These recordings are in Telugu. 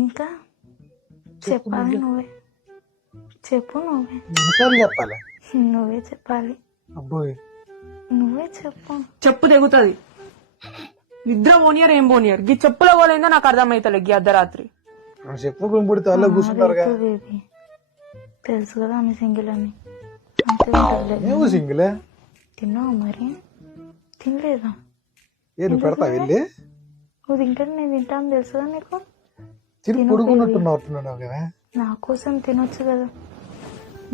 ఇంకా చెప్పాలి నువ్వే. చెప్పు నువ్వే. ఎన్నిసార్లు చెప్పాలి? నువ్వే చెప్పాలి. అబ్బోయ్ నువ్వే చెప్పు. చెప్పు తెగుతుంది. నిద్ర పోనియర్ ఏం పోనియర్ గీ చెప్పుల పోలేందో నాకు అర్థమైతలే గీ అర్ధరాత్రి. చెప్పు గుంపుడితే వాళ్ళ కూర్చుంటారు కదా. బేబీ తెలుసు కదా ఆమె సింగిల్ అని. అంతే ఉంటదిలే. నువ్వు సింగిలే. తిన్నావు మరి? తినలేదా? నువ్వు పెడతా వెళ్ళి నువ్వు తింటే నేను తింటాను తెలుసు కదా నీకు. తిరిగి పొడుగున్నట్టున్నావు కదా. నా కోసం తినొచ్చు కదా.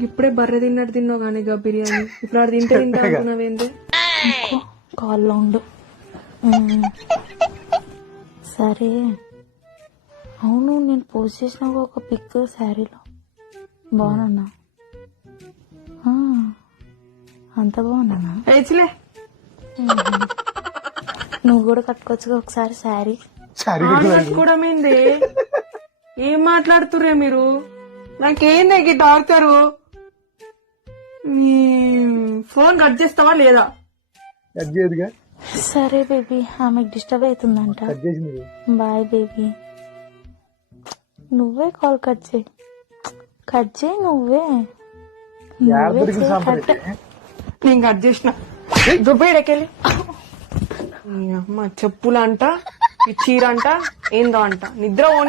ఇప్పుడే బర్రె తిన్నట్టు తిన్నావు కానీ గా బిర్యానీ ఇప్పుడు ఆడు తింటే తింటా అనుకున్నావేందే. కాల్లో ఉండు. సరే అవును, నేను పోస్ట్ చేసిన ఒక పిక్ శారీలో బాగున్నా. అంత బాగున్నానా? ఏచిలే నువ్వు కూడా కట్టుకోవచ్చుగా ఒకసారి శారీ. కూడా ఏంది? ఏం మాట్లాడుతుర్రే మీరు? నాకేంది గీ డాక్టరు? ఫోన్ కట్ చేస్తావా లేదా? సరే బేబీ, ఆమెకు డిస్టర్బ్ అవుతుందంట. Bye baby. నువ్వే కాల్ కట్ చేయి. కట్ చేయి నువ్వే. నేను కట్ చేసిన దుబ్బేడకెళ్ళి అమ్మ చెప్పులంట, ఈ చీర అంట, ఏందో అంట. నిద్ర